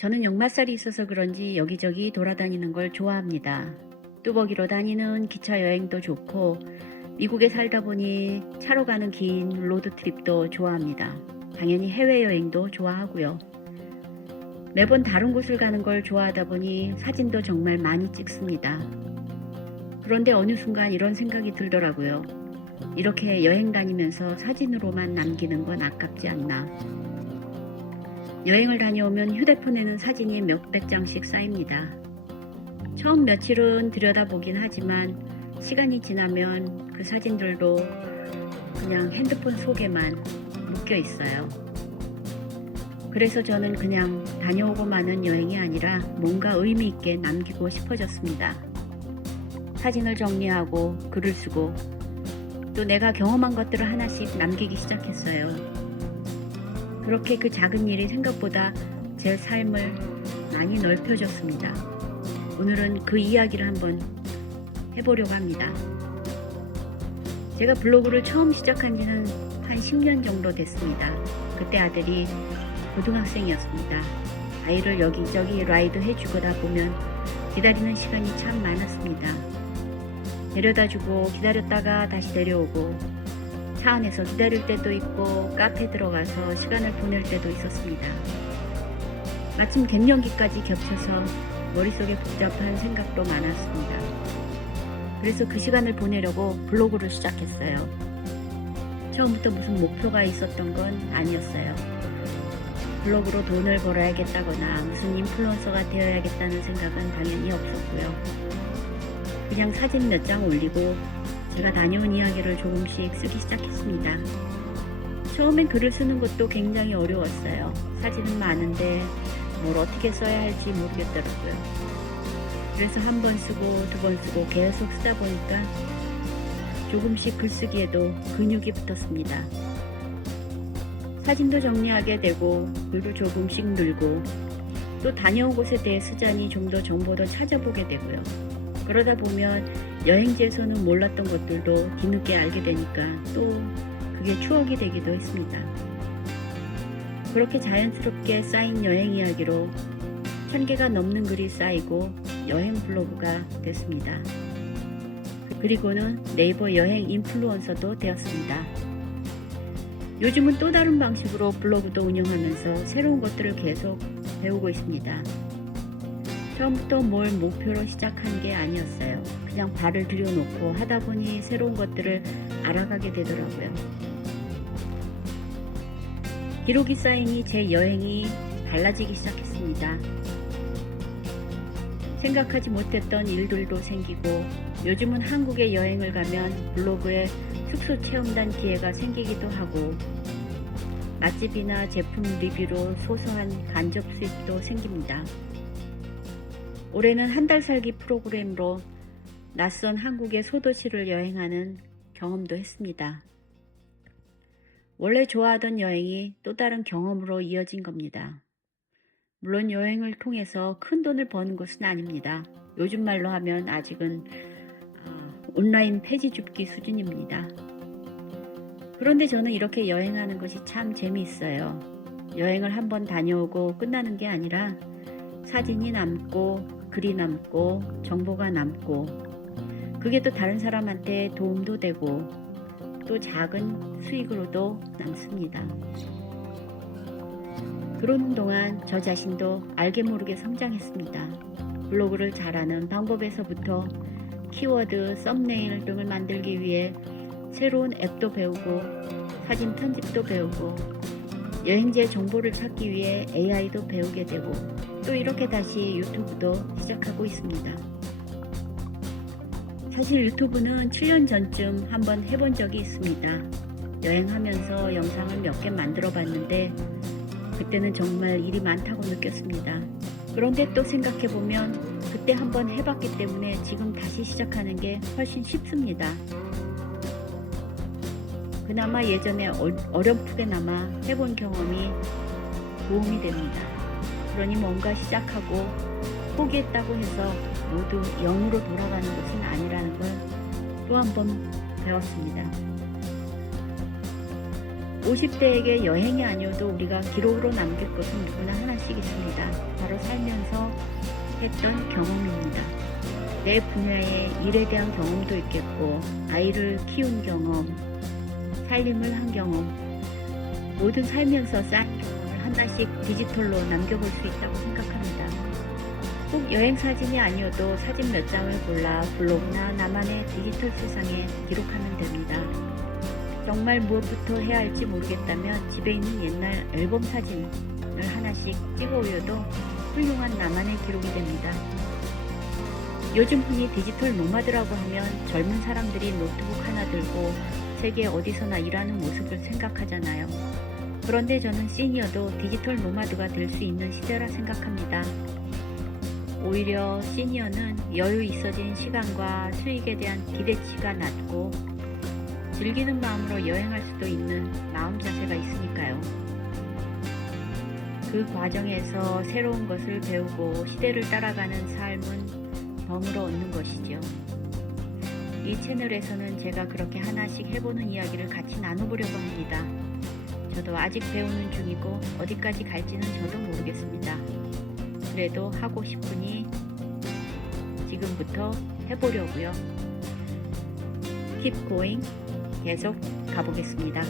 저는 역마살이 있어서 그런지 여기저기 돌아다니는 걸 좋아합니다. 뚜벅이로 다니는 기차 여행도 좋고 미국에 살다 보니 차로 가는 긴 로드트립도 좋아합니다. 당연히 해외여행도 좋아하고요. 매번 다른 곳을 가는 걸 좋아하다 보니 사진도 정말 많이 찍습니다. 그런데 어느 순간 이런 생각이 들더라고요. 이렇게 여행 다니면서 사진으로만 남기는 건 아깝지 않나. 여행을 다녀오면 휴대폰에는 사진이 몇백 장씩 쌓입니다. 처음 며칠은 들여다보긴 하지만 시간이 지나면 그 사진들도 그냥 핸드폰 속에만 묶여 있어요. 그래서 저는 그냥 다녀오고 마는 여행이 아니라 뭔가 의미 있게 남기고 싶어졌습니다. 사진을 정리하고 글을 쓰고 또 내가 경험한 것들을 하나씩 남기기 시작했어요. 그렇게 그 작은 일이 생각보다 제 삶을 많이 넓혀줬습니다. 오늘은 그 이야기를 한번 해보려고 합니다. 제가 블로그를 처음 시작한 지는 한 10년 정도 됐습니다. 그때 아들이 고등학생이었습니다. 아이를 여기저기 라이드 해주거나 보면 기다리는 시간이 참 많았습니다. 데려다주고 기다렸다가 다시 데려오고 차 안에서 기다릴 때도 있고 카페 들어가서 시간을 보낼 때도 있었습니다. 마침 갱년기까지 겹쳐서 머릿속에 복잡한 생각도 많았습니다. 그래서 그 시간을 보내려고 블로그를 시작했어요. 처음부터 무슨 목표가 있었던 건 아니었어요. 블로그로 돈을 벌어야겠다거나 무슨 인플루언서가 되어야겠다는 생각은 당연히 없었고요. 그냥 사진 몇 장 올리고 제가 다녀온 이야기를 조금씩 쓰기 시작했습니다. 처음엔 글을 쓰는 것도 굉장히 어려웠어요. 사진은 많은데 뭘 어떻게 써야 할지 모르겠더라고요. 그래서 한 번 쓰고 두 번 쓰고 계속 쓰다 보니까 조금씩 글쓰기에도 근육이 붙었습니다. 사진도 정리하게 되고 글도 조금씩 늘고 또 다녀온 곳에 대해 쓰자니 좀 더 정보도 찾아보게 되고요. 그러다 보면 여행지에서는 몰랐던 것들도 뒤늦게 알게 되니까 또 그게 추억이 되기도 했습니다. 그렇게 자연스럽게 쌓인 여행 이야기로 1000개가 넘는 글이 쌓이고 여행 블로그가 됐습니다. 그리고는 네이버 여행 인플루언서도 되었습니다. 요즘은 또 다른 방식으로 블로그도 운영하면서 새로운 것들을 계속 배우고 있습니다. 처음부터 뭘 목표로 시작한 게 아니었어요. 그냥 발을 들여놓고 하다 보니 새로운 것들을 알아가게 되더라고요. 기록이 쌓이니 제 여행이 달라지기 시작했습니다. 생각하지 못했던 일들도 생기고 요즘은 한국에 여행을 가면 블로그에 숙소 체험단 기회가 생기기도 하고 맛집이나 제품 리뷰로 소소한 간접 수익도 생깁니다. 올해는 한 달 살기 프로그램으로 낯선 한국의 소도시를 여행하는 경험도 했습니다. 원래 좋아하던 여행이 또 다른 경험으로 이어진 겁니다. 물론 여행을 통해서 큰 돈을 버는 것은 아닙니다. 요즘 말로 하면 아직은 온라인 폐지 줍기 수준입니다. 그런데 저는 이렇게 여행하는 것이 참 재미있어요. 여행을 한번 다녀오고 끝나는 게 아니라 사진이 남고 글이 남고 정보가 남고 그게 또 다른 사람한테 도움도 되고 또 작은 수익으로도 남습니다. 그러는 동안 저 자신도 알게 모르게 성장했습니다. 블로그를 잘하는 방법에서부터 키워드, 썸네일 등을 만들기 위해 새로운 앱도 배우고 사진 편집도 배우고 여행지의 정보를 찾기 위해 AI도 배우게 되고 또 이렇게 다시 유튜브도 시작하고 있습니다. 사실 유튜브는 7년 전쯤 한번 해본 적이 있습니다. 여행하면서 영상을 몇 개 만들어 봤는데 그때는 정말 일이 많다고 느꼈습니다. 그런데 또 생각해보면 그때 한번 해봤기 때문에 지금 다시 시작하는 게 훨씬 쉽습니다. 그나마 예전에 어렴풋게나마 해본 경험이 도움이 됩니다. 그러니 뭔가 시작하고 포기했다고 해서 모두 0으로 돌아가는 것은 아니라는 걸 또 한 번 배웠습니다. 50대에게 여행이 아니어도 우리가 기록으로 남길 것은 누구나 하나씩 있습니다. 바로 살면서 했던 경험입니다. 내 분야의 일에 대한 경험도 있겠고, 아이를 키운 경험, 살림을 한 경험, 모든 살면서 쌓인 경험을 하나씩 디지털로 남겨볼 수 있다고 생각합니다. 꼭 여행 사진이 아니어도 사진 몇 장을 골라 블로그나 나만의 디지털 세상에 기록하면 됩니다. 정말 무엇부터 해야 할지 모르겠다면 집에 있는 옛날 앨범 사진을 하나씩 찍어 올려도 훌륭한 나만의 기록이 됩니다. 요즘 흔히 디지털 노마드라고 하면 젊은 사람들이 노트북 하나 들고 세계 어디서나 일하는 모습을 생각하잖아요. 그런데 저는 시니어도 디지털 노마드가 될 수 있는 시대라 생각합니다. 오히려 시니어는 여유 있어진 시간과 수익에 대한 기대치가 낮고 즐기는 마음으로 여행할 수도 있는 마음 자세가 있으니까요. 그 과정에서 새로운 것을 배우고 시대를 따라가는 삶은 덤으로 얻는 것이죠. 이 채널에서는 제가 그렇게 하나씩 해보는 이야기를 같이 나눠보려고 합니다. 저도 아직 배우는 중이고 어디까지 갈지는 저도 모르겠습니다. 그래도 하고 싶으니 지금부터 해보려고요. Keep going. 계속 가보겠습니다.